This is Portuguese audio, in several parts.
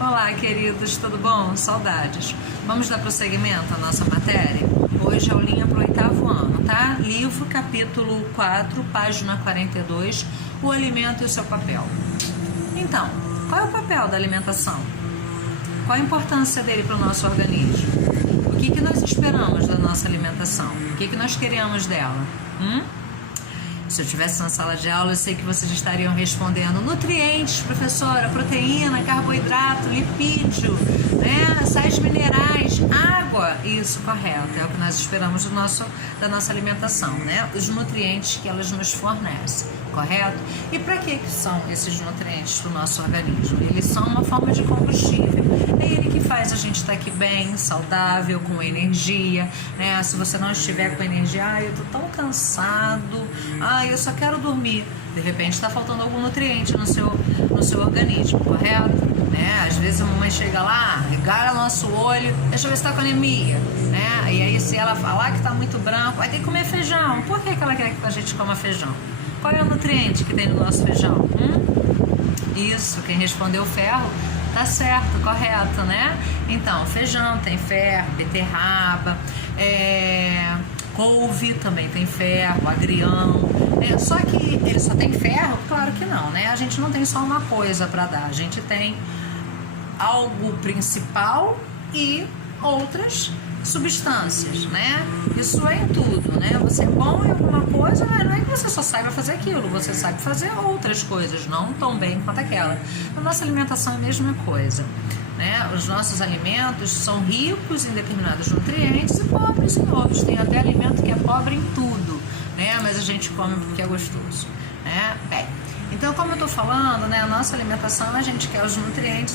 Olá, queridos, tudo bom? Saudades. Vamos dar prosseguimento à nossa matéria? Hoje é o Linha para o 8º ano, tá? Livro, capítulo 4, página 42, o alimento e o seu papel. Então, qual é o papel da alimentação? Qual a importância dele para o nosso organismo? O que nós esperamos da nossa alimentação? O que nós queremos dela? Se eu estivesse na sala de aula, eu sei que vocês estariam respondendo: nutrientes, professora, proteína, carboidrato, lipídio, né? Sais minerais, água. Isso, correto, é o que nós esperamos da nossa alimentação, né? Os nutrientes que elas nos fornecem, correto? E para que são esses nutrientes para o nosso organismo? Eles são uma forma de combustível. É ele que faz a gente estar aqui bem, saudável, com energia, né? Se você não estiver com energia, eu tô tão cansado, eu só quero dormir. De repente está faltando algum nutriente no seu organismo, correto? Né? Às vezes a mamãe chega lá, regala nosso olho, deixa eu ver se está com anemia, né? E aí se ela falar que está muito branco, vai ter que comer feijão. Por que ela quer que a gente coma feijão? Qual é o nutriente que tem no nosso feijão? Isso, quem respondeu ferro, tá certo, correto, né? Então, feijão tem ferro, beterraba, couve também tem ferro, agrião. Só que ele só tem ferro? Claro que não, né? A gente não tem só uma coisa para dar, a gente tem algo principal e outras substâncias, né? Isso é em tudo, né? Você é bom em alguma coisa, mas não é que você só saiba fazer aquilo, você sabe fazer outras coisas, não tão bem quanto aquela. A nossa alimentação é a mesma coisa, né? Os nossos alimentos são ricos em determinados nutrientes e pobres em outros. Tem até alimento que é pobre em tudo, né? Mas a gente come porque é gostoso, né? Bem, então, como eu estou falando, né, a nossa alimentação, a gente quer os nutrientes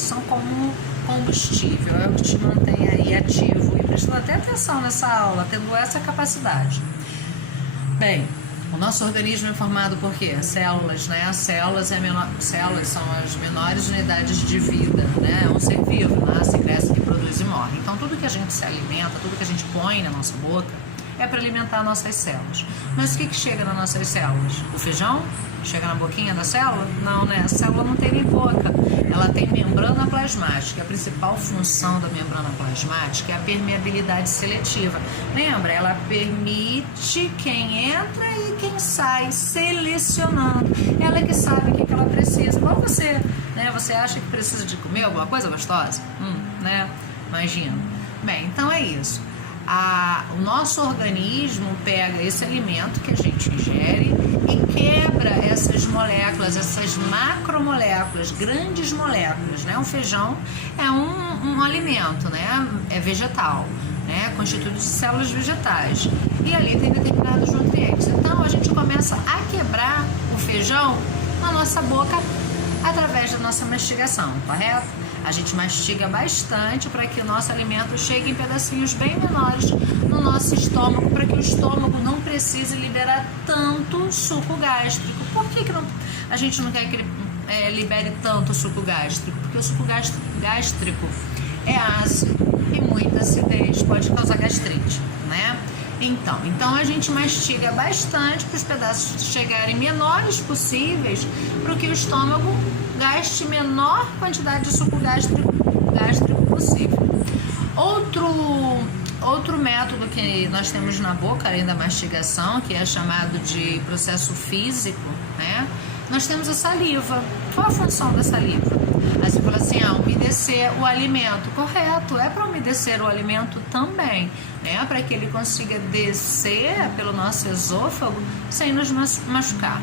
são como combustível, é o que te mantém aí ativo e prestando até atenção nessa aula, tendo essa capacidade. Bem, o nosso organismo é formado por quê? Células, né? Células são as menores unidades de vida, né? É um ser vivo, nasce, cresce, reproduz e morre. Então, tudo que a gente se alimenta, tudo que a gente põe na nossa boca é para alimentar nossas células. Mas o que chega nas nossas células? O feijão? Chega na boquinha da célula? Não, né? A célula não tem nem boca. Ela tem membrana plasmática. A principal função da membrana plasmática é a permeabilidade seletiva. Lembra? Ela permite quem entra e quem sai, selecionando. Ela é que sabe o que ela precisa. Igual você, né? Você acha que precisa de comer alguma coisa gostosa? Né? Imagina. Bem, então é isso. O nosso organismo pega esse alimento que a gente ingere e quebra essas moléculas, essas macromoléculas, grandes moléculas, né? O feijão é um alimento, né? É vegetal, né? Constituído de células vegetais e ali tem determinados nutrientes. Então a gente começa a quebrar o feijão na nossa boca através da nossa mastigação, correto? A gente mastiga bastante para que o nosso alimento chegue em pedacinhos bem menores no nosso estômago, para que o estômago não precise liberar tanto suco gástrico. Por que a gente não quer que ele libere tanto suco gástrico? Porque o suco gástrico é ácido e muita acidez pode causar gastrite, né? Então a gente mastiga bastante para os pedaços chegarem menores possíveis, para que o estômago gaste menor quantidade de suco gástrico possível. Outro método que nós temos na boca, além da mastigação, que é chamado de processo físico, né? Nós temos a saliva. Qual a função da saliva? Aí você fala assim, umedecer o alimento. Correto, é para umedecer o alimento também, né? Para que ele consiga descer pelo nosso esôfago sem nos machucar.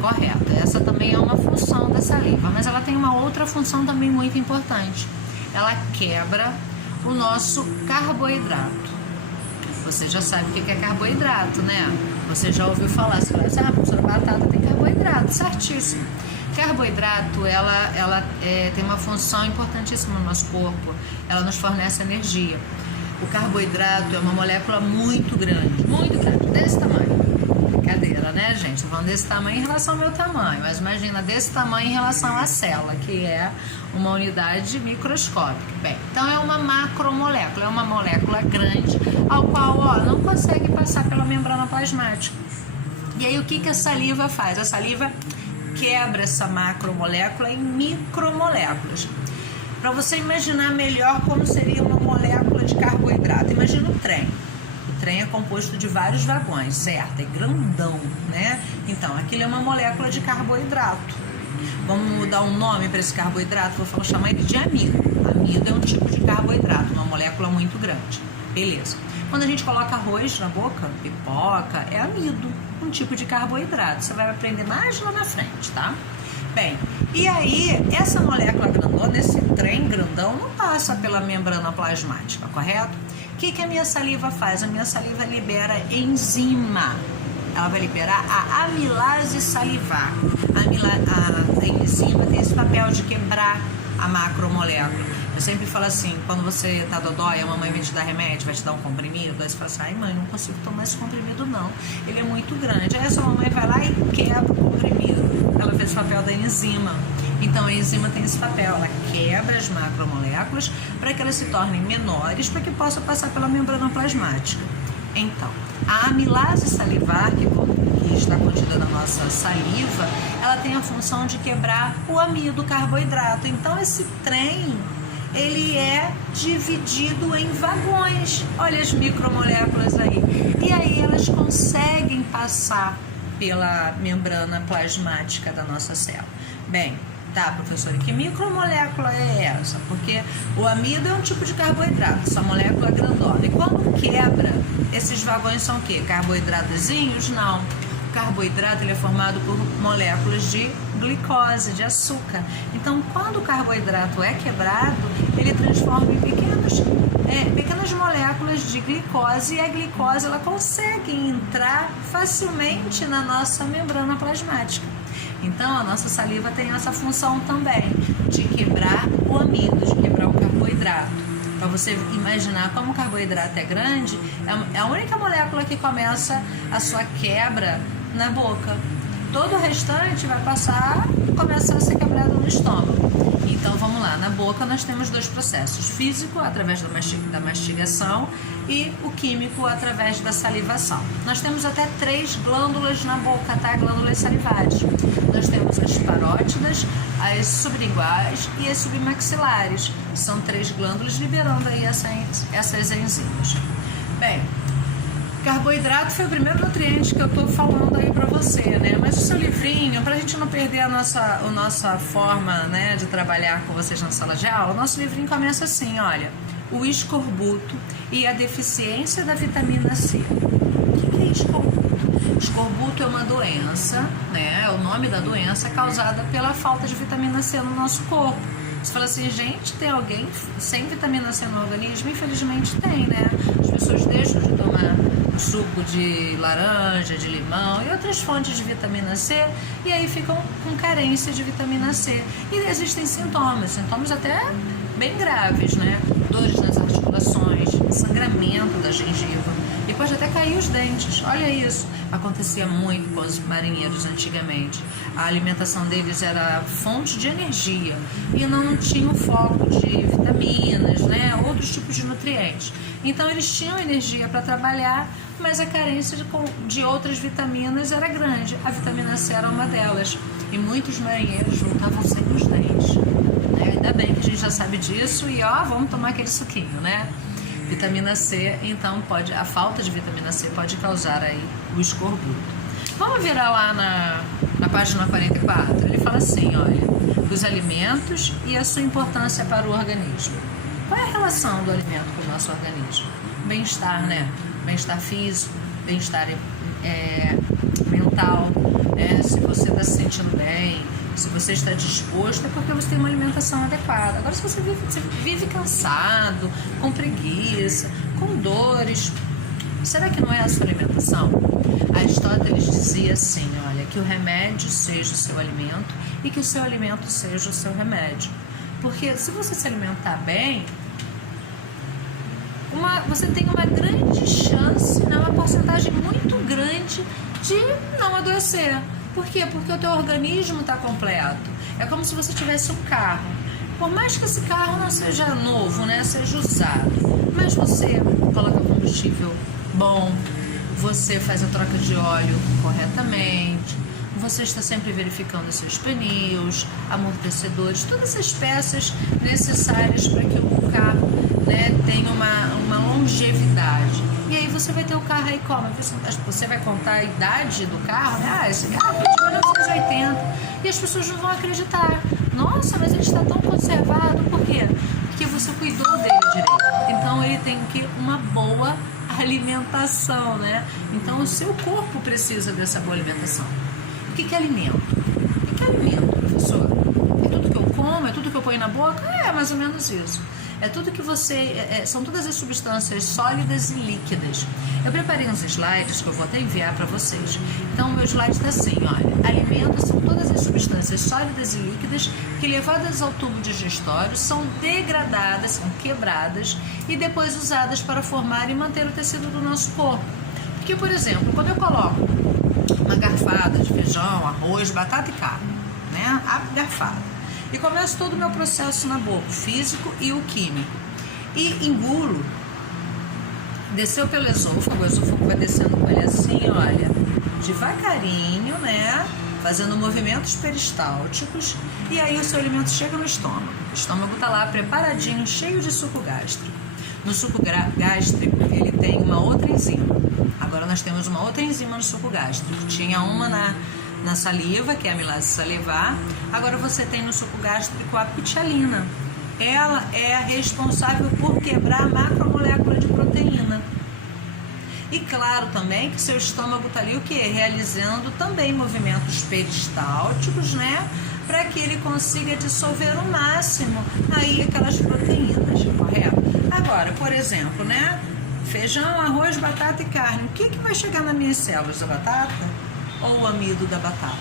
Correto, essa também é uma função da saliva, mas ela tem uma outra função também muito importante. Ela quebra o nosso carboidrato. Você já sabe o que é carboidrato, né? Você já ouviu falar, você fala assim, professora, batata tem carboidrato, certíssimo. Carboidrato, ela tem uma função importantíssima no nosso corpo, ela nos fornece energia. O carboidrato é uma molécula muito grande, desse tamanho. Brincadeira, né, gente? Estou falando desse tamanho em relação ao meu tamanho, mas imagina desse tamanho em relação à célula, que é uma unidade microscópica. Bem, então é uma macromolécula, é uma molécula grande, ao qual não consegue passar pela membrana plasmática. E aí o que a saliva faz? A saliva quebra essa macromolécula em micromoléculas. Para você imaginar melhor como seria uma molécula de carboidrato. Imagina um trem. O trem é composto de vários vagões, certo? É grandão, né? Então, aquilo é uma molécula de carboidrato. Vamos dar um nome para esse carboidrato? Vou chamar ele de amido. Amido é um tipo de carboidrato, uma molécula muito grande. Beleza. Quando a gente coloca arroz na boca, pipoca, é amido, um tipo de carboidrato. Você vai aprender mais lá na frente, tá? Bem, e aí, essa molécula grandona, esse trem grandão, não passa pela membrana plasmática, correto? O que a minha saliva faz? A minha saliva libera enzima. Ela vai liberar a amilase salivar. A enzima tem esse papel de quebrar a macromolécula. Eu sempre falo assim, quando você tá dodói, a mamãe vai te dar remédio, vai te dar um comprimido, aí você fala assim, ai mãe, não consigo tomar esse comprimido não, ele é muito grande. Aí a sua mamãe vai lá e quebra o comprimido. Ela fez o papel da enzima. Então a enzima tem esse papel, ela quebra as macromoléculas para que elas se tornem menores, para que possa passar pela membrana plasmática. Então, a amilase salivar, que está contida na nossa saliva, ela tem a função de quebrar o amido, o carboidrato. Então esse trem, ele é dividido em vagões. Olha as micromoléculas aí. E aí elas conseguem passar pela membrana plasmática da nossa célula. Bem, tá, professora, que micromolécula é essa? Porque o amido é um tipo de carboidrato, essa molécula grandona. E quando quebra, esses vagões são o quê? Carboidratozinhos? Não. O carboidrato ele é formado por moléculas de glicose, de açúcar. Então, quando o carboidrato é quebrado, ele transforma em pequenas moléculas de glicose, e a glicose ela consegue entrar facilmente na nossa membrana plasmática. Então, a nossa saliva tem essa função também, de quebrar o amido, de quebrar o carboidrato. Para você imaginar como o carboidrato é grande, é a única molécula que começa a sua quebra na boca. Todo o restante vai começar a ser quebrado no estômago. Então, vamos lá. Na boca nós temos dois processos. Físico, através da mastigação, e o químico, através da salivação. Nós temos até 3 glândulas na boca, tá? Glândulas salivares. Nós temos as parótidas, as sublinguais e as submaxilares. São 3 glândulas liberando aí essas enzimas. Bem, carboidrato foi o primeiro nutriente que eu estou falando aí para você, né? Mas o seu livrinho, para a gente não perder a nossa forma, né, de trabalhar com vocês na sala de aula, o nosso livrinho começa assim, olha, o escorbuto e a deficiência da vitamina C. O que é escorbuto? Escorbuto é uma doença, né? O nome da doença é causada pela falta de vitamina C no nosso corpo. Você fala assim, gente, tem alguém sem vitamina C no organismo? Infelizmente tem, né? As pessoas deixam de tomar suco de laranja, de limão e outras fontes de vitamina C, e aí ficam com carência de vitamina C. E existem sintomas até bem graves, né? Dores nas articulações, sangramento da gengiva, e pode até cair os dentes. Olha isso, acontecia muito com os marinheiros antigamente. A alimentação deles era fonte de energia e não tinha o foco de vitaminas, né? Outros tipos de nutrientes. Então eles tinham energia para trabalhar, mas a carência de outras vitaminas era grande. A vitamina C era uma delas. E muitos marinheiros voltavam sem os dentes, né? Ainda bem que a gente já sabe disso e vamos tomar aquele suquinho, né? Vitamina C, então a falta de vitamina C pode causar aí o escorbuto. Vamos virar lá na página 44. Ele fala assim, olha, os alimentos e a sua importância para o organismo. Qual é a relação do alimento com o nosso organismo? Bem-estar, né? Bem-estar físico, bem-estar mental, né? Se você está se sentindo bem, se você está disposto, é porque você tem uma alimentação adequada. Agora, se você vive cansado, com preguiça, com dores, será que não é a sua alimentação? Aristóteles dizia assim, olha, que o remédio seja o seu alimento e que o seu alimento seja o seu remédio. Porque se você se alimentar bem, você tem uma grande chance, uma porcentagem muito grande de não adoecer. Por quê? Porque o teu organismo está completo. É como se você tivesse um carro. Por mais que esse carro não seja novo, né, seja usado, mas você coloca combustível bom, você faz a troca de óleo corretamente, você está sempre verificando seus pneus, amortecedores, todas as peças necessárias para que o carro, né, tenha uma longevidade. E aí você vai ter o carro aí como? Você vai contar a idade do carro, né? Esse carro foi de 1980, e as pessoas não vão acreditar. Nossa, mas ele está tão conservado, por quê? Porque você cuidou dele direito. Então ele tem que uma boa alimentação, né? Então o seu corpo precisa dessa boa alimentação. O que é alimento? O que é alimento, professor? É tudo que eu como? É tudo que eu ponho na boca? É mais ou menos isso. É tudo que você... são todas as substâncias sólidas e líquidas. Eu preparei uns slides que eu vou até enviar para vocês. Então, o meu slide está assim, olha. Alimentos são todas as substâncias sólidas e líquidas que, levadas ao tubo digestório, são degradadas, são quebradas e depois usadas para formar e manter o tecido do nosso corpo. Porque, por exemplo, quando eu coloco uma garfada de feijão, arroz, batata e carne, né? A garfada. E começo todo o meu processo na boca, o físico e o químico. E engulo, desceu pelo esôfago, o esôfago vai descendo com ele assim, olha, devagarinho, né? Fazendo movimentos peristálticos. E aí o seu alimento chega no estômago. O estômago está lá preparadinho, cheio de suco gástrico. No suco gástrico, ele tem uma outra enzima. Agora nós temos uma outra enzima no suco gástrico. Tinha uma na saliva, que é a amilase salivar. Agora você tem no suco gástrico a pitialina. Ela é a responsável por quebrar a macromolécula de proteína. E claro também que seu estômago está ali o quê? Realizando também movimentos peristálticos, né? Para que ele consiga dissolver o máximo aí aquelas proteínas, correto? Agora, por exemplo, né? Feijão, arroz, batata e carne. O que vai chegar nas minhas células? A batata? Ou o amido da batata?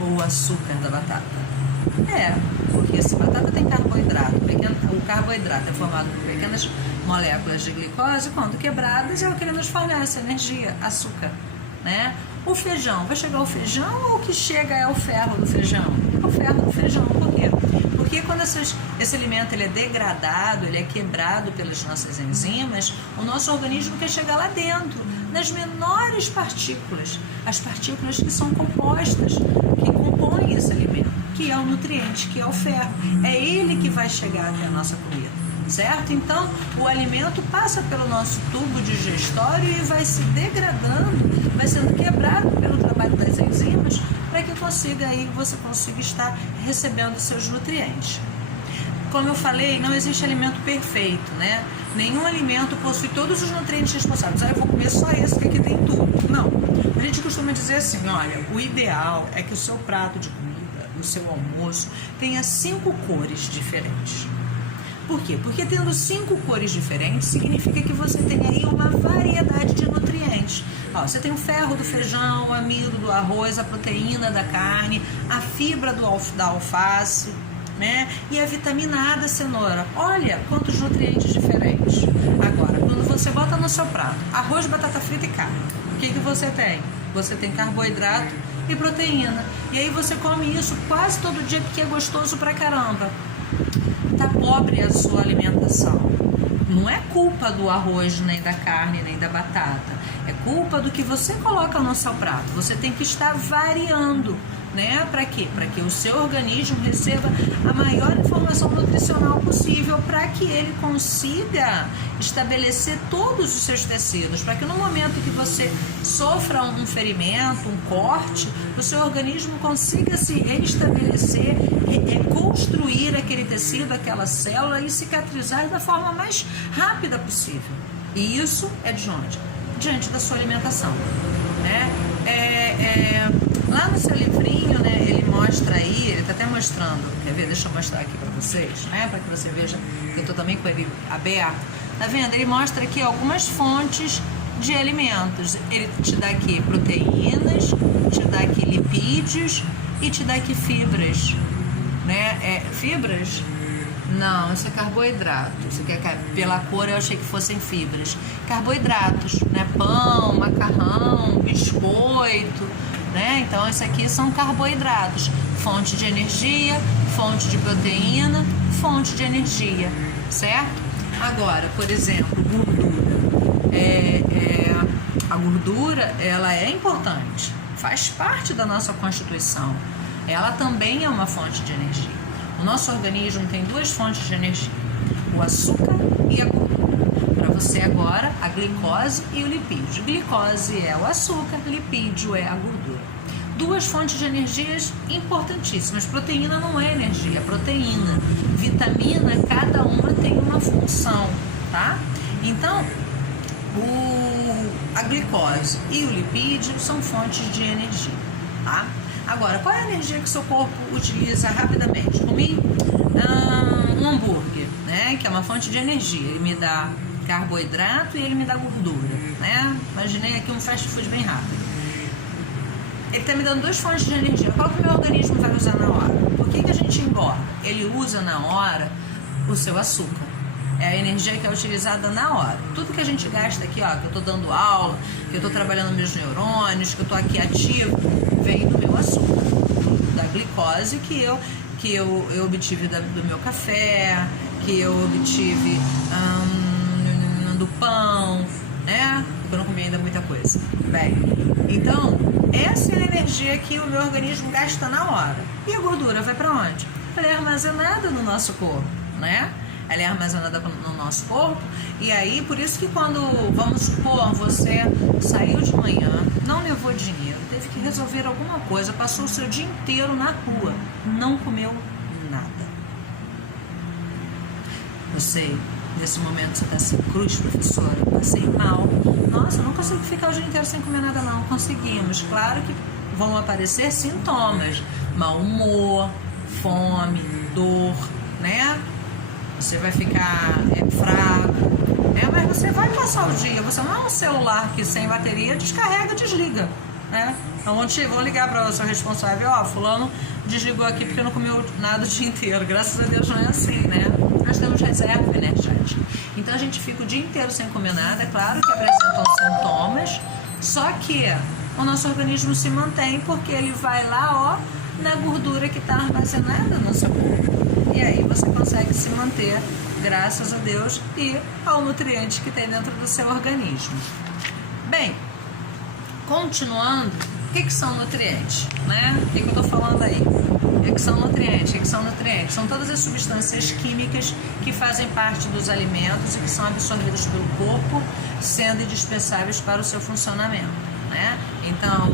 Ou o açúcar da batata? Porque se batata tem carboidrato, o carboidrato é formado por pequenas moléculas de glicose, quando quebradas é o que ele nos fornece, energia, açúcar, né? O feijão, vai chegar o feijão ou o que chega é o ferro do feijão? É o ferro do feijão, por quê? Porque quando esse alimento ele é degradado, ele é quebrado pelas nossas enzimas, o nosso organismo quer chegar lá dentro, nas menores partículas, as partículas que são compostas, que compõem esse alimento, que é o nutriente, que é o ferro. É ele que vai chegar até a nossa comida, certo? Então, o alimento passa pelo nosso tubo digestório e vai se degradando, vai sendo quebrado pelo trabalho das enzimas, para que você consiga estar recebendo seus nutrientes. Como eu falei, não existe alimento perfeito, né? Nenhum alimento possui todos os nutrientes responsáveis. Eu vou comer só esse que aqui tem tudo. Não. A gente costuma dizer assim, olha, o ideal é que o seu prato de comida, o seu almoço, tenha 5 cores diferentes. Por quê? Porque tendo 5 cores diferentes, significa que você tem aí uma variedade de nutrientes. Você tem o ferro do feijão, o amido do arroz, a proteína da carne, a fibra da alface, né? E a vitamina A da cenoura. Olha quantos nutrientes diferentes. Agora, quando você bota no seu prato arroz, batata frita e carne, o que você tem? Você tem carboidrato e proteína. E aí você come isso quase todo dia porque é gostoso pra caramba. Tá pobre a sua alimentação. Não é culpa do arroz, nem da carne, nem da batata. É culpa do que você coloca no seu prato. Você tem que estar variando, né? Para quê? Para que o seu organismo receba a maior informação nutricional possível, para que ele consiga estabelecer todos os seus tecidos, para que no momento que você sofra um ferimento, um corte, o seu organismo consiga se restabelecer, reconstruir aquele tecido, aquela célula e cicatrizar da forma mais rápida possível. E isso é de onde? Diante da sua alimentação, né? Lá no seu livrinho, né, ele mostra aí, ele está até mostrando, quer ver? Deixa eu mostrar aqui para vocês, né, para que você veja que eu estou também com ele aberto. Tá vendo? Ele mostra aqui algumas fontes de alimentos. Ele te dá aqui proteínas, te dá aqui lipídios e te dá aqui fibras, né? Fibras? Não, isso é carboidrato. Isso aqui pela cor eu achei que fossem fibras. Carboidratos, né? Pão, macarrão, biscoito, né? Então, isso aqui são carboidratos. Fonte de energia, fonte de proteína, fonte de energia, certo? Agora, por exemplo, gordura. A gordura, ela é importante, faz parte da nossa constituição. Ela também é uma fonte de energia. O nosso organismo tem duas fontes de energia, o açúcar e a gordura. Para você agora, a glicose e o lipídio. Glicose é o açúcar, lipídio é a gordura. Duas fontes de energias importantíssimas. Proteína não é energia, é proteína. Vitamina, cada uma tem uma função, tá? Então, a glicose e o lipídio são fontes de energia, tá? Agora, qual é a energia que o seu corpo utiliza rapidamente? Comi um hambúrguer, né? Que é uma fonte de energia. Ele me dá carboidrato e ele me dá gordura, né? Imaginei aqui um fast food bem rápido. Ele está me dando duas fontes de energia. Qual que o meu organismo vai usar na hora? Por que a gente engorda? Ele usa na hora o seu açúcar. É a energia que é utilizada na hora. Tudo que a gente gasta aqui, ó, que eu estou dando aula, que eu estou trabalhando meus neurônios, que eu estou aqui ativo, vem do meu açúcar, da glicose que eu obtive do meu café, que eu obtive do pão, né? Eu não comi ainda muita coisa. Bem, então, essa é a energia que o meu organismo gasta na hora. E a gordura vai para onde? Ela é armazenada no nosso corpo, né? Ela é armazenada no nosso corpo. E aí, por isso que quando, vamos supor, você saiu de manhã, não levou dinheiro, teve que resolver alguma coisa, passou o seu dia inteiro na rua, não comeu nada. Eu sei, nesse momento você está assim, cruz, professora, passei mal. Nossa, eu não consigo ficar o dia inteiro sem comer nada, não. Conseguimos. Claro que vão aparecer sintomas, mau humor, fome, dor, né? Você vai ficar fraco, né? Mas você vai passar o dia. Você não é um celular que sem bateria descarrega, desliga, né? Então vão ligar para o seu responsável, ó, fulano desligou aqui porque não comeu nada o dia inteiro. Graças a Deus não é assim, né? Nós temos reserva energética. Então a gente fica o dia inteiro sem comer nada, é claro que apresentam sintomas, só que o nosso organismo se mantém porque ele vai lá, ó, na gordura que está armazenada no seu corpo. E aí você consegue se manter, graças a Deus, e ao nutriente que tem dentro do seu organismo. Bem, continuando, o que são nutrientes? Né? O que eu estou falando aí? O que são nutrientes? O que são nutrientes? São todas as substâncias químicas que fazem parte dos alimentos e que são absorvidas pelo corpo, sendo indispensáveis para o seu funcionamento. Né? Então,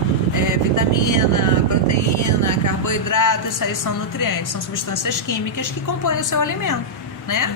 vitamina, proteína, carboidrato, isso aí são nutrientes, são substâncias químicas que compõem o seu alimento, né?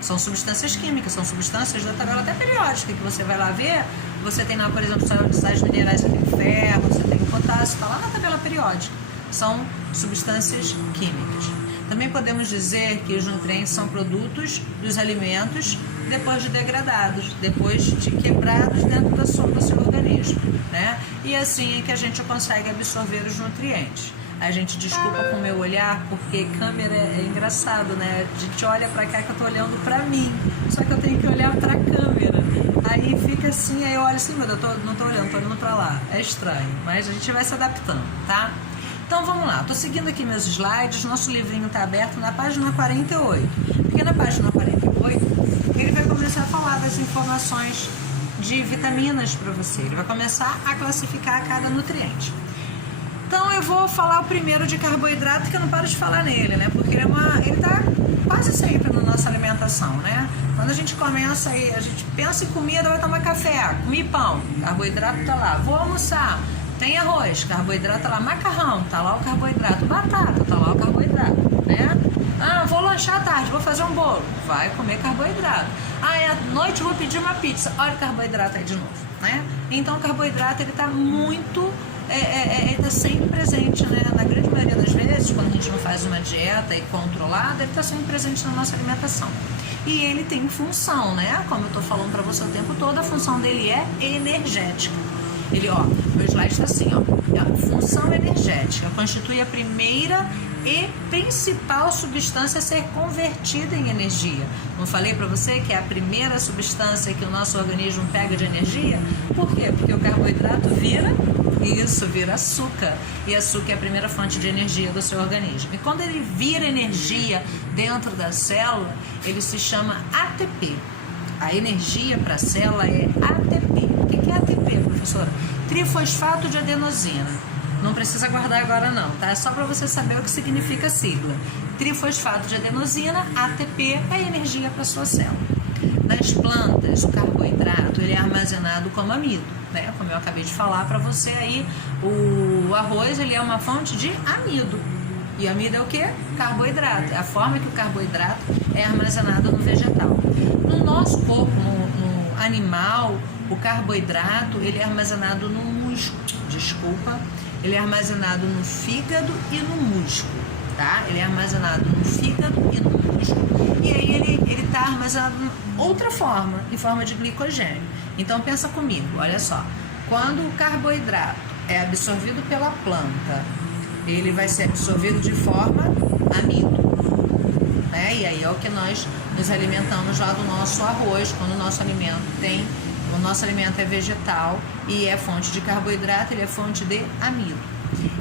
São substâncias químicas, são substâncias da tabela até periódica, que você vai lá ver, você tem lá, por exemplo, sais minerais, você tem ferro, você tem potássio, está lá na tabela periódica, são substâncias químicas. Também podemos dizer que os nutrientes são produtos dos alimentos depois de degradados, depois de quebrados dentro do seu organismo, né? E assim é que a gente consegue absorver os nutrientes. A gente desculpa com o meu olhar, porque câmera é engraçado, né? A gente olha pra cá que eu tô olhando pra mim, só que eu tenho que olhar pra câmera. Aí fica assim, aí eu olho assim, meu Deus, não tô olhando, tô olhando pra lá. É estranho, mas a gente vai se adaptando, tá? Então vamos lá, tô seguindo aqui meus slides, nosso livrinho tá aberto na página 48. Porque na página 48, ele vai começar a falar das informações de vitaminas para você. Ele vai começar a classificar cada nutriente. Então eu vou falar o primeiro de carboidrato, que eu não paro de falar nele, né? Porque ele tá quase sempre na nossa alimentação, né? Quando a gente começa aí, a gente pensa em comida, vai tomar café, comi pão, carboidrato tá lá. Vou almoçar, tem arroz, carboidrato tá lá. Macarrão, tá lá o carboidrato. Batata, tá lá o carboidrato, né? Ah, vou lanchar à tarde, vou fazer um bolo, vai comer carboidrato. Ah, à noite vou pedir uma pizza, olha o carboidrato aí de novo, né? Então o carboidrato, ele tá muito... ele está sempre presente, né? Na grande maioria das vezes, quando a gente não faz uma dieta e controlada, ele está sempre presente na nossa alimentação. E ele tem função, né? Como eu estou falando para você o tempo todo, a função dele é energética. Ele, ó, meu slide está assim, ó. A função energética constitui a primeira e principal substância a ser convertida em energia. Não falei para você que é a primeira substância que o nosso organismo pega de energia? Por quê? Porque o carboidrato vira açúcar. E açúcar é a primeira fonte de energia do seu organismo. E quando ele vira energia dentro da célula, ele se chama ATP. A energia para a célula é ATP. O que é ATP, professor? professora? Trifosfato de adenosina. Não precisa guardar agora não, tá? É só para você saber o que significa a sigla. Trifosfato de adenosina, ATP, é energia para sua célula. Nas plantas, o carboidrato ele é armazenado como amido, né? Como eu acabei de falar para você aí, o arroz ele é uma fonte de amido. E amido é o que? Carboidrato. É a forma que o carboidrato é armazenado no vegetal. No nosso corpo, no animal, o carboidrato ele é armazenado no músculo. Ele é armazenado no fígado e no músculo, tá? Ele é armazenado no fígado e no músculo. E aí ele está armazenado de outra forma, em forma de glicogênio. Então pensa comigo, olha só. Quando o carboidrato é absorvido pela planta, ele vai ser absorvido de forma amido, né? E aí é o que nós nos alimentamos lá do nosso arroz, quando o nosso alimento é vegetal e é fonte de carboidrato, ele é fonte de amido.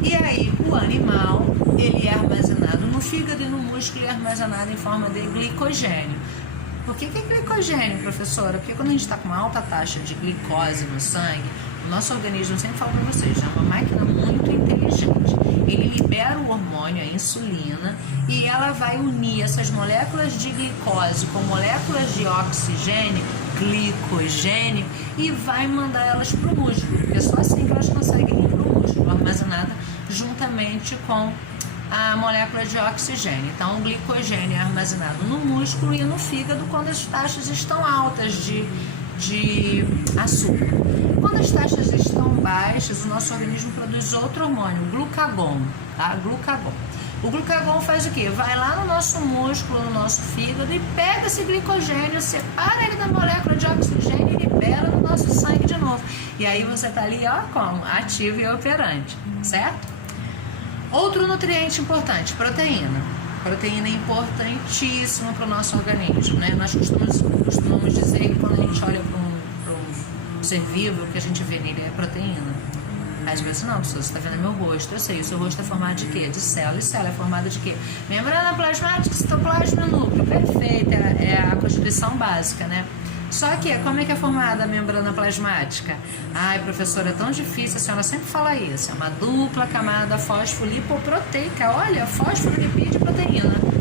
E aí o animal, ele é armazenado no fígado e no músculo e é armazenado em forma de glicogênio. Por que é glicogênio, professora? Porque quando a gente está com uma alta taxa de glicose no sangue, o nosso organismo, sempre falo para vocês, é uma máquina muito inteligente. Ele libera o hormônio, a insulina, e ela vai unir essas moléculas de glicose com moléculas de oxigênio, glicogênio, e vai mandar elas para o músculo, porque é só assim que elas conseguem ir para o músculo, armazenada juntamente com a molécula de oxigênio. Então, o glicogênio é armazenado no músculo e no fígado quando as taxas estão altas de açúcar. Quando as taxas estão baixas, o nosso organismo produz outro hormônio, o glucagon, tá? Glucagon. O glucagon faz o quê? Vai lá no nosso músculo, no nosso fígado e pega esse glicogênio, separa ele da molécula de oxigênio e libera no nosso sangue de novo. E aí você tá ali, ó, como? Ativo e operante, certo? Outro nutriente importante, proteína. Proteína é importantíssima para o nosso organismo, né? Nós costumamos dizer que quando a gente olha para um ser vivo, o que a gente vê nele é proteína. Às vezes não, você está vendo meu rosto, eu sei, o seu rosto é formado de quê? De célula, e célula é formada de quê? Membrana plasmática, citoplasma, núcleo, perfeito, é a constituição básica, né? Só que, como é que é formada a membrana plasmática? Ai, professora, é tão difícil, a senhora sempre fala isso, é uma dupla camada fosfolipoproteica, olha, fósforo, lipídio e proteína.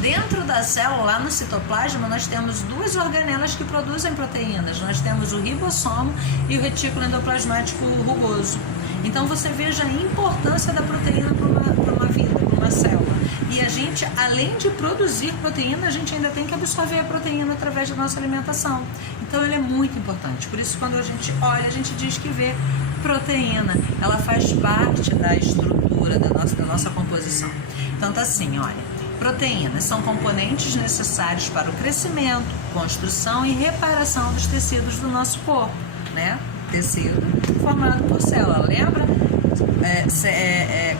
Dentro da célula, lá no citoplasma, nós temos duas organelas que produzem proteínas. Nós temos o ribossomo e o retículo endoplasmático rugoso. Então, você veja a importância da proteína para uma vida, para uma célula. E a gente, além de produzir proteína, a gente ainda tem que absorver a proteína através da nossa alimentação. Então, ela é muito importante. Por isso, quando a gente olha, a gente diz que vê proteína. Ela faz parte da estrutura da nossa composição. Então, tá assim, olha. Proteínas são componentes necessários para o crescimento, construção e reparação dos tecidos do nosso corpo, né? Tecido formado por célula, lembra?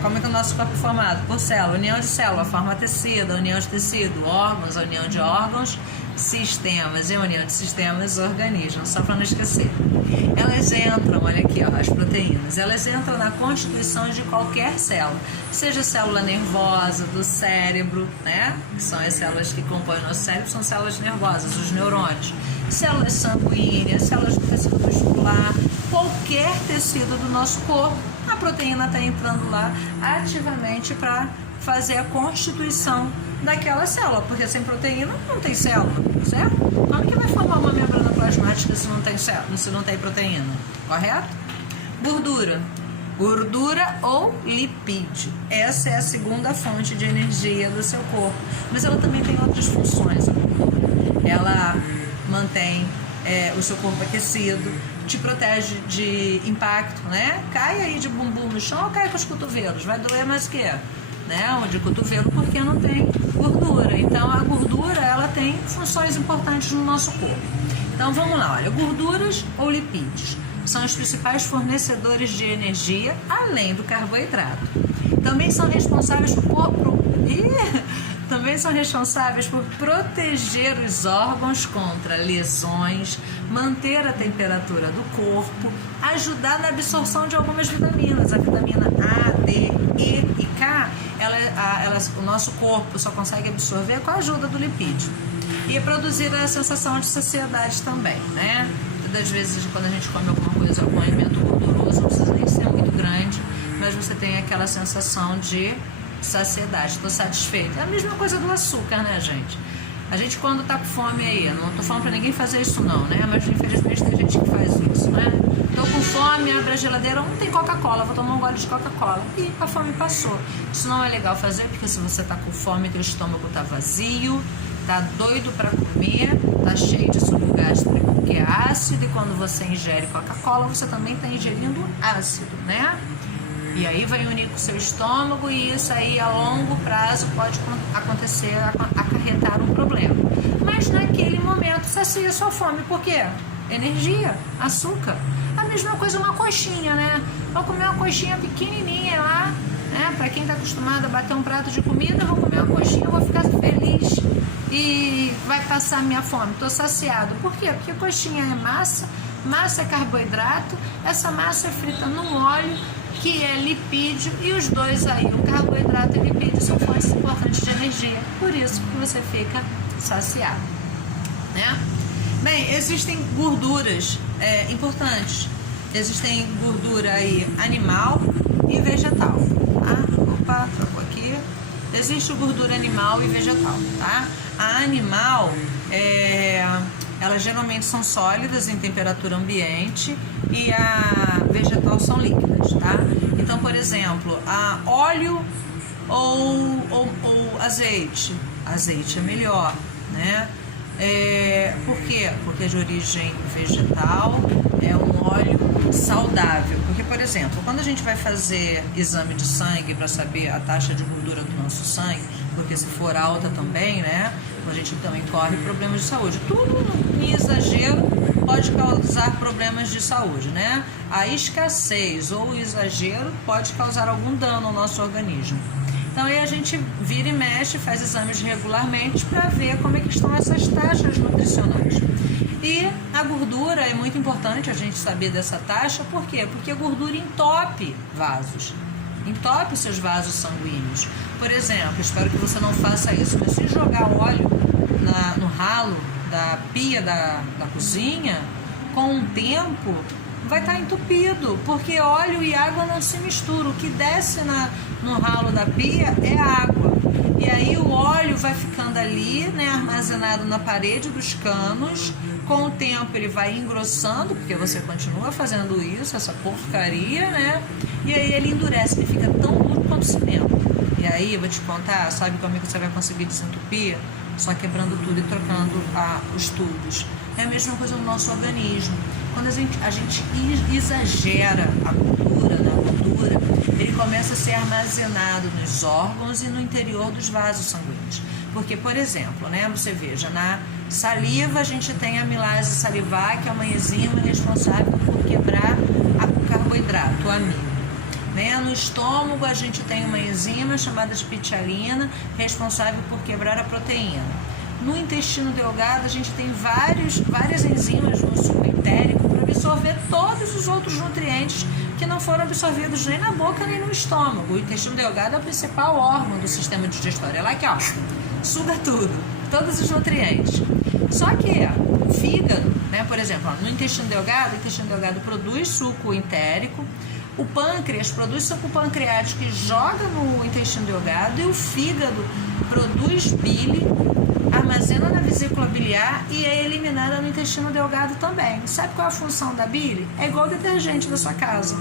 Como é que o nosso corpo é formado? Por célula, união de célula, forma tecido, união de tecido, órgãos, a união de órgãos, sistemas, e a união de sistemas, organismos, só para não esquecer. Elas entram, olha aqui, ó, as proteínas, elas entram na constituição de qualquer célula, seja célula nervosa, do cérebro, né? Que são as células que compõem o nosso cérebro, são células nervosas, os neurônios, células sanguíneas, células do tecido muscular, qualquer tecido do nosso corpo, a proteína está entrando lá ativamente para fazer a constituição daquela célula, porque sem proteína não tem célula, certo? Como que vai formar uma membrana plasmática se não tem célula, se não tem proteína, correto? Gordura ou lipídio. Essa é a segunda fonte de energia do seu corpo, mas ela também tem outras funções. Ela mantém o seu corpo aquecido, te protege de impacto, né? Cai aí de bumbum no chão ou cai com os cotovelos, vai doer mais o quê? Né? De cotovelo, porque não tem gordura. Então a gordura, ela tem funções importantes no nosso corpo. Então vamos lá, olha, gorduras ou lipídios são os principais fornecedores de energia, além do carboidrato. Também são responsáveis por proteger os órgãos contra lesões, manter a temperatura do corpo, ajudar na absorção de algumas vitaminas. A vitamina A, D, E e K, o nosso corpo só consegue absorver com a ajuda do lipídio. E produzir a sensação de saciedade também, né? das vezes, quando a gente come alguma coisa, algum alimento gorduroso, não precisa nem ser muito grande, mas você tem aquela sensação de saciedade, estou satisfeito. É a mesma coisa do açúcar, né, gente? A gente, quando tá com fome aí, não tô falando pra ninguém fazer isso não, né? Mas infelizmente tem gente que faz isso, né? Tô com fome, abre a geladeira, não tem Coca-Cola, vou tomar um gole de Coca-Cola. E a fome passou. Isso não é legal fazer, porque se você tá com fome, teu estômago tá vazio, tá doido pra comer, tá cheio de suco gástrico que é ácido, e quando você ingere Coca-Cola, você também tá ingerindo ácido, né? E aí vai unir com o seu estômago, e isso aí a longo prazo pode acontecer, acarretar um problema. Mas naquele momento sacia a sua fome. Por quê? Energia, açúcar. A mesma coisa uma coxinha, né? Vou comer uma coxinha pequenininha lá, né? Pra quem tá acostumado a bater um prato de comida, vou comer uma coxinha, vou ficar feliz e vai passar a minha fome. Tô saciado. Por quê? Porque coxinha é massa, massa é carboidrato, essa massa é frita num óleo que é lipídio, e os dois aí, o carboidrato e o lipídio, são fontes importantes de energia, por isso que você fica saciado, né? Bem, existem gorduras importantes, existem gordura aí animal e vegetal, tá? Opa, trocou aqui. Existe gordura animal e vegetal, tá? A animal, elas geralmente são sólidas em temperatura ambiente, e a vegetal são líquidas, tá? Então, por exemplo, a óleo ou azeite. Azeite é melhor, né? Por quê? Porque é de origem vegetal, é um óleo saudável. Porque, por exemplo, quando a gente vai fazer exame de sangue para saber a taxa de gordura do nosso sangue, porque se for alta também, né, a gente também corre problemas de saúde. Tudo em exagero pode causar problemas de saúde, né? A escassez ou o exagero pode causar algum dano ao nosso organismo. Então aí a gente vira e mexe, faz exames regularmente para ver como é que estão essas taxas nutricionais. E a gordura é muito importante a gente saber dessa taxa, por quê? Porque a gordura entope vasos, entope seus vasos sanguíneos. Por exemplo, espero que você não faça isso, mas se jogar óleo no ralo da pia da cozinha, com o tempo vai estar entupido, porque óleo e água não se misturam. O que desce no ralo da pia é água, e aí o óleo vai ficando ali, né, armazenado na parede dos canos. Com o tempo ele vai engrossando, porque você continua fazendo isso, essa porcaria, né? E aí ele endurece, ele fica tão duro quanto cimento. E aí eu vou te contar, sabe como é que você vai conseguir desentupir? Só quebrando tudo e trocando os tubos. É a mesma coisa no nosso organismo. Quando a gente exagera a gordura, ele começa a ser armazenado nos órgãos e no interior dos vasos sanguíneos. Porque, por exemplo, né, você veja, na saliva a gente tem a amilase salivar, que é uma enzima responsável por quebrar o carboidrato, o amido. Né? No estômago a gente tem uma enzima chamada de pitialina, responsável por quebrar a proteína. No intestino delgado a gente tem várias enzimas no suco entérico para absorver todos os outros nutrientes que não foram absorvidos nem na boca nem no estômago. O intestino delgado é o principal órgão do sistema digestório. É lá que, ó, suga tudo, todos os nutrientes. Só que o fígado, né, por exemplo, no intestino delgado, o intestino delgado produz suco entérico, o pâncreas produz suco pancreático que joga no intestino delgado, e o fígado produz bile, armazena na vesícula biliar e é eliminada no intestino delgado também. Sabe qual é a função da bile? É igual o detergente da sua casa,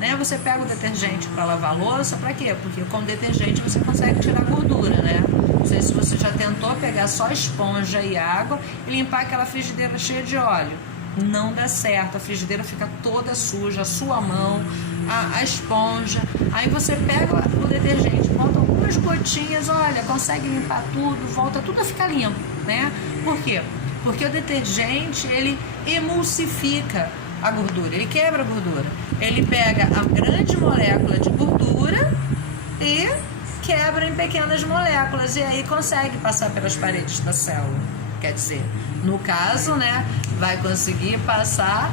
né? Você pega o detergente para lavar a louça, para quê? Porque com detergente você consegue tirar gordura, né? Não sei se você já tentou pegar só esponja e água e limpar aquela frigideira cheia de óleo. Não dá certo, a frigideira fica toda suja, a sua mão, a esponja. Aí você pega o detergente, bota algumas gotinhas, olha, consegue limpar tudo, volta tudo a ficar limpo, né? Por quê? Porque o detergente, ele emulsifica a gordura, ele quebra a gordura. Ele pega a grande molécula de gordura e quebra em pequenas moléculas, e aí consegue passar pelas paredes da célula. Quer dizer, no caso, né, vai conseguir passar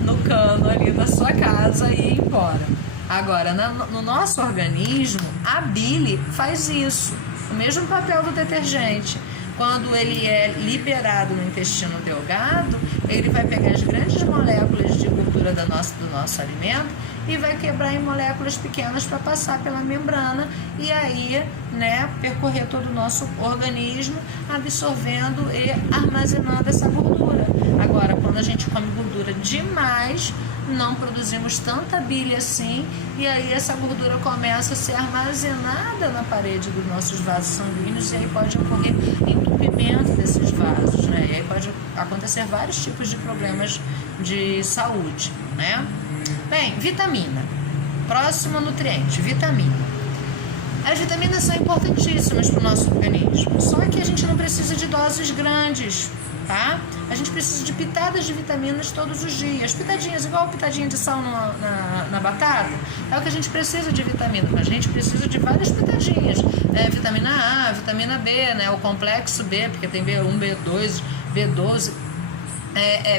no cano ali da sua casa e ir embora. Agora, no nosso organismo, a bile faz isso, o mesmo papel do detergente. quando ele é liberado no intestino delgado, ele vai pegar as grandes moléculas de gordura do nosso alimento e vai quebrar em moléculas pequenas para passar pela membrana e aí, né, percorrer todo o nosso organismo, absorvendo e armazenando essa gordura. Agora, quando a gente come gordura demais, não produzimos tanta bile assim, e aí essa gordura começa a ser armazenada na parede dos nossos vasos sanguíneos, e aí pode ocorrer entupimento desses vasos, né? E aí pode acontecer vários tipos de problemas de saúde, né? Bem, vitamina. Próximo nutriente, vitamina. As vitaminas são importantíssimas para o nosso organismo, só que a gente não precisa de doses grandes, tá? A gente precisa de pitadas de vitaminas todos os dias, pitadinhas, igual pitadinha de sal na batata. É o que a gente precisa de vitamina, mas a gente precisa de várias pitadinhas, vitamina A, vitamina B, né? O complexo B, porque tem B1, B2, B12,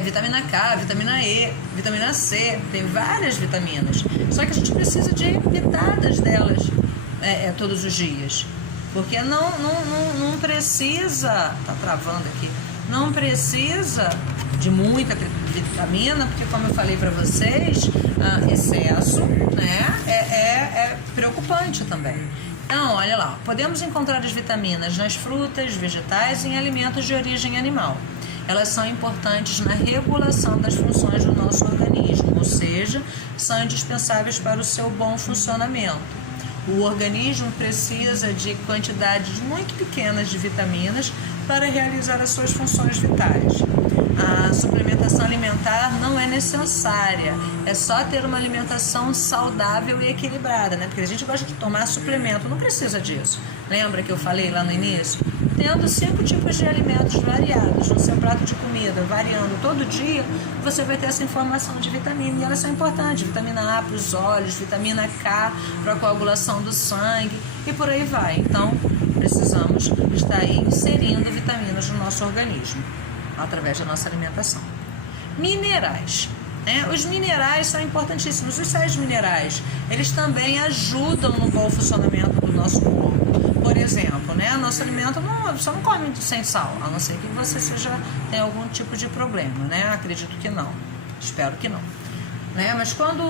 vitamina K, vitamina E, vitamina C, tem várias vitaminas, só que a gente precisa de pitadas delas todos os dias, porque não precisa, tá travando aqui, não precisa de muita vitamina, porque como eu falei para vocês, excesso, né, é preocupante também. Então, olha lá, podemos encontrar as vitaminas nas frutas, vegetais e em alimentos de origem animal. Elas são importantes na regulação das funções do nosso organismo, ou seja, são indispensáveis para o seu bom funcionamento. O organismo precisa de quantidades muito pequenas de vitaminas para realizar as suas funções vitais. A suplementação alimentar não é necessária, é só ter uma alimentação saudável e equilibrada, né? Porque a gente gosta de tomar suplemento, não precisa disso. Lembra que eu falei lá no início? Tendo 5 tipos de alimentos variados no seu prato de comida, variando todo dia, você vai ter essa informação de vitamina, e elas são importantes. Vitamina A para os olhos, vitamina K para a coagulação do sangue e por aí vai. Então, precisamos estar aí inserindo vitaminas no nosso organismo, através da nossa alimentação. Minerais. Os minerais são importantíssimos. Os sais minerais, eles também ajudam no bom funcionamento do nosso corpo. Por exemplo, nosso alimento você não come sem sal, a não ser que você tenha algum tipo de problema, né? Acredito que não, espero que não. Mas quando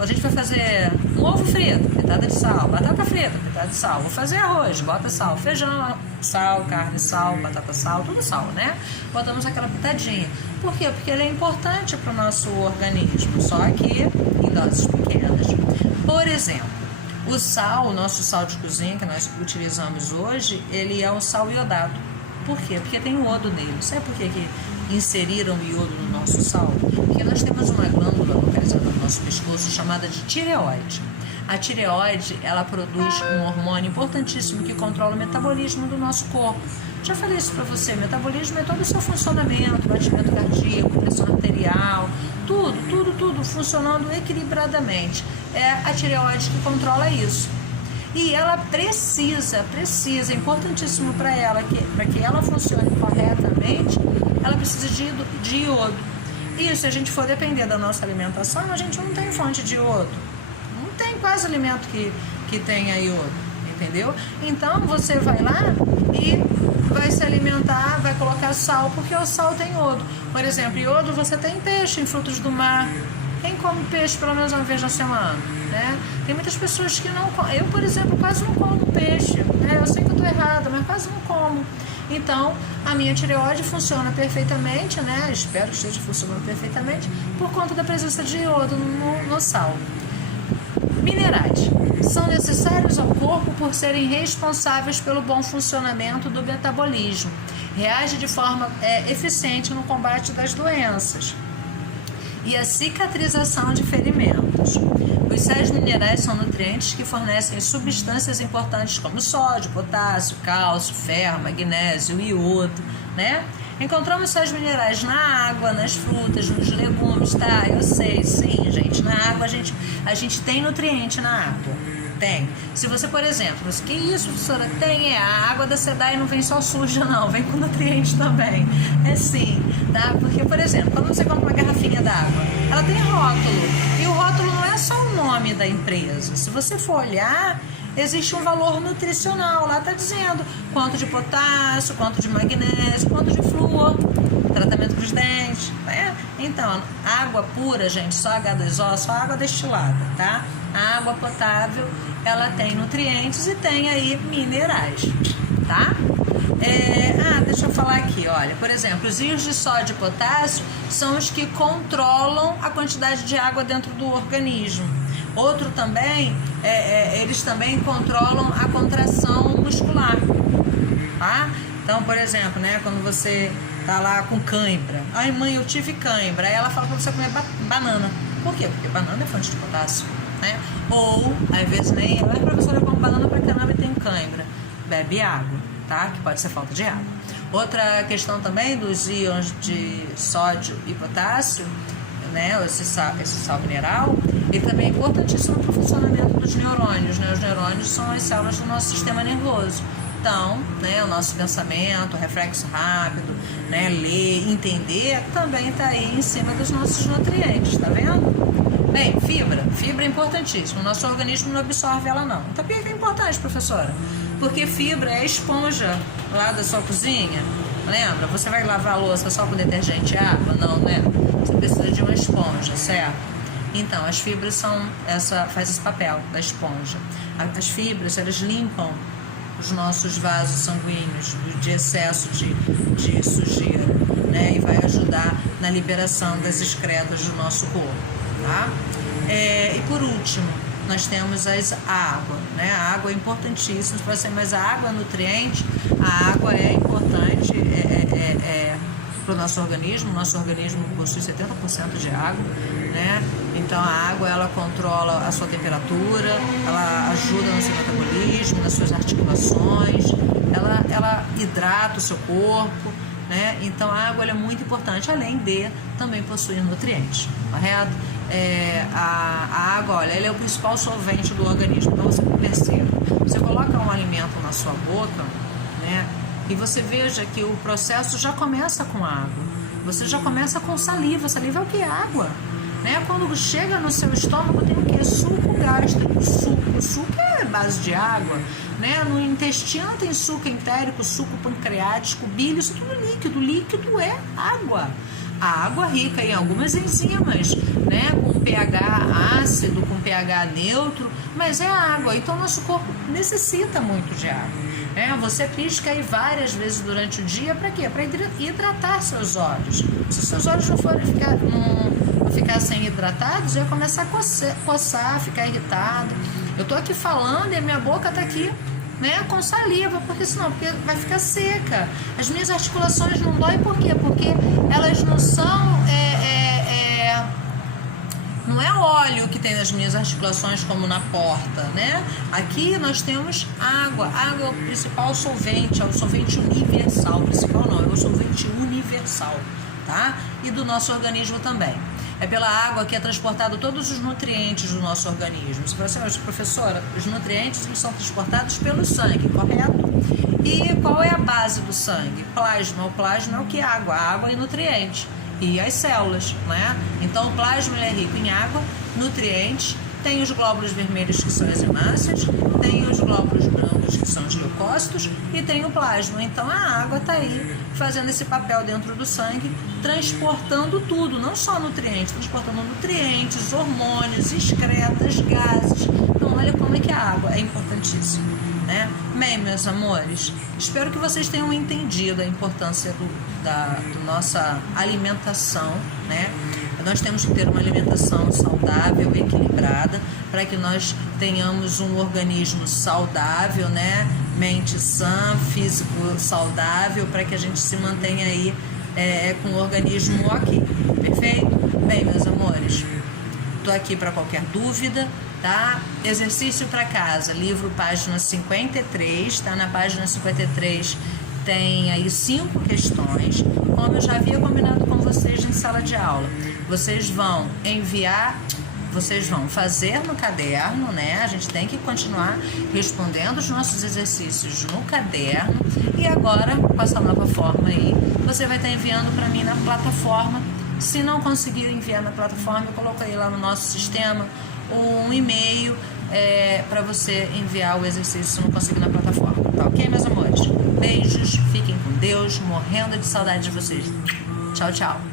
a gente vai fazer um ovo frito, pitada de sal, batata frita, pitada de sal, vou fazer arroz, bota sal, feijão, sal, carne, sal, batata sal, tudo sal, né? Botamos aquela pitadinha. Por quê? Porque ele é importante para o nosso organismo, só que em doses pequenas. Por exemplo, o sal, o nosso sal de cozinha que nós utilizamos hoje, ele é um sal iodado. Por quê? Porque tem iodo nele. Sabe por que inseriram iodo no nosso sal? Porque nós temos uma glândula localizada no nosso pescoço chamada de tireoide. A tireoide, ela produz um hormônio importantíssimo que controla o metabolismo do nosso corpo. Já falei isso para você, metabolismo é todo o seu funcionamento, batimento cardíaco, pressão arterial, tudo funcionando equilibradamente. É a tireoide que controla isso. E ela precisa, é importantíssimo para ela, para que ela funcione corretamente, ela precisa de iodo. E se a gente for depender da nossa alimentação, a gente não tem fonte de iodo. Não tem quase alimento que tenha iodo, entendeu? Então você vai lá e vai se alimentar, vai colocar sal, porque o sal tem iodo. Por exemplo, iodo você tem peixe em frutos do mar. Quem come peixe pelo menos uma vez na semana, né? Tem muitas pessoas que não comem. Eu, por exemplo, quase não como peixe, né? Eu sei que eu estou errada, mas quase não como. Então, a minha tireoide funciona perfeitamente, né? Espero que esteja funcionando perfeitamente por conta da presença de iodo no sal. Minerais são necessários ao corpo por serem responsáveis pelo bom funcionamento do metabolismo. Reage de forma eficiente no combate das doenças e a cicatrização de ferimentos. Os sais minerais são nutrientes que fornecem substâncias importantes como sódio, potássio, cálcio, ferro, magnésio, iodo, né? Encontramos sais minerais na água, nas frutas, nos legumes, tá? Eu sei, sim, gente. Na água a gente tem nutriente na água. Tem. Se você, por exemplo, que isso, professora? Tem, a água da SEDAI não vem só suja, não, vem com nutrientes também. É sim, tá? Porque, por exemplo, quando você compra uma garrafinha d'água, ela tem rótulo. E o rótulo não é só o nome da empresa. Se você for olhar, existe um valor nutricional. Lá está dizendo quanto de potássio, quanto de magnésio, quanto de flúor, tratamento para os dentes, né? Então, água pura, gente, só H2O, só água destilada, tá? A água potável, ela tem nutrientes e tem aí minerais, tá? Deixa eu falar aqui, olha, por exemplo, os íons de sódio e potássio são os que controlam a quantidade de água dentro do organismo. Outro também, eles também controlam a contração muscular, tá? Então, por exemplo, né, quando você tá lá com cãibra, ai mãe, eu tive cãibra, aí ela fala pra você comer banana. Por quê? Porque banana é fonte de potássio, né? Ou, às vezes nem, a professora come banana pra caramba e tem cãibra, bebe água, tá? Que pode ser falta de água. Outra questão também dos íons de sódio e potássio, né, esse sal mineral, ele também é importantíssimo para o funcionamento dos neurônios, né? Os neurônios são as células do nosso sistema nervoso. Então, né, o nosso pensamento, o reflexo rápido, né, ler, entender, também está aí em cima dos nossos nutrientes, tá vendo? Bem, fibra é importantíssima, o nosso organismo não absorve ela não. Então, por que é importante, professora? Porque fibra é a esponja lá da sua cozinha. Lembra? Você vai lavar a louça só com detergente e água? Não, né? Você precisa de uma esponja, certo? Então, as fibras faz esse papel da esponja. As fibras, elas limpam os nossos vasos sanguíneos de excesso de sujeira, né? E vai ajudar na liberação das excretas do nosso corpo, tá? E por último, nós temos a água, né? A água é importantíssima, mas a água é nutriente, a água é importante para o nosso organismo possui 70% de água, né? Então a água, ela controla a sua temperatura, ela ajuda no seu metabolismo, nas suas articulações, ela hidrata o seu corpo, né? Então a água, ela é muito importante, além de também possuir nutrientes, correto? A água, olha, ela é o principal solvente do organismo. Então você perceba, você coloca um alimento na sua boca, né? E você veja que o processo já começa com água. Você já começa com saliva. Saliva é o que? Água, né? Quando chega no seu estômago tem o que? Suco gástrico. Suco é base de água, né? No intestino tem suco entérico, suco pancreático, bile, isso tudo líquido. Líquido é água. A água rica em algumas enzimas, né? Com pH ácido, com pH neutro, mas é água. Então nosso corpo necessita muito de água. Você pisca aí várias vezes durante o dia, para quê? Para hidratar seus olhos. Se seus olhos não ficassem hidratados, ia começar a coçar, ficar irritado. Eu tô aqui falando e a minha boca tá aqui, né, com saliva, porque vai ficar seca. As minhas articulações não doem, por quê? Porque elas não são não é óleo que tem nas minhas articulações como na porta, né? Aqui nós temos água. Água é o principal solvente, é o solvente universal. O principal não, é o solvente universal, tá? E do nosso organismo também. É pela água que é transportado todos os nutrientes do nosso organismo. Você fala assim, professora, os nutrientes eles são transportados pelo sangue, correto? E qual é a base do sangue? Plasma. O plasma é o que? Água e nutrientes. E as células, né? Então o plasma ele é rico em água, nutrientes, tem os glóbulos vermelhos que são as hemácias, tem os glóbulos brancos que são os leucócitos e tem o plasma. Então a água está aí fazendo esse papel dentro do sangue, transportando tudo, não só nutrientes, transportando nutrientes, hormônios, excretas, gases. Então olha como é que a água é importantíssima, né? Bem, meus amores, espero que vocês tenham entendido a importância da nossa alimentação, né? Nós temos que ter uma alimentação saudável, equilibrada, para que nós tenhamos um organismo saudável, né? Mente sã, físico saudável, para que a gente se mantenha aí com o organismo ok. Perfeito? Bem, meus amores, estou aqui para qualquer dúvida, tá? Exercício para casa, livro página 53, tá? Na página 53 tem aí 5 questões, como eu já havia combinado com vocês em sala de aula. Vocês vão fazer no caderno, né? A gente tem que continuar respondendo os nossos exercícios no caderno. E agora, com essa nova forma aí, você vai estar enviando para mim na plataforma Se não conseguir enviar na plataforma, eu coloquei lá no nosso sistema um e-mail para você enviar o exercício se não conseguir na plataforma. Tá ok, meus amores? Beijos, fiquem com Deus, morrendo de saudade de vocês. Tchau, tchau.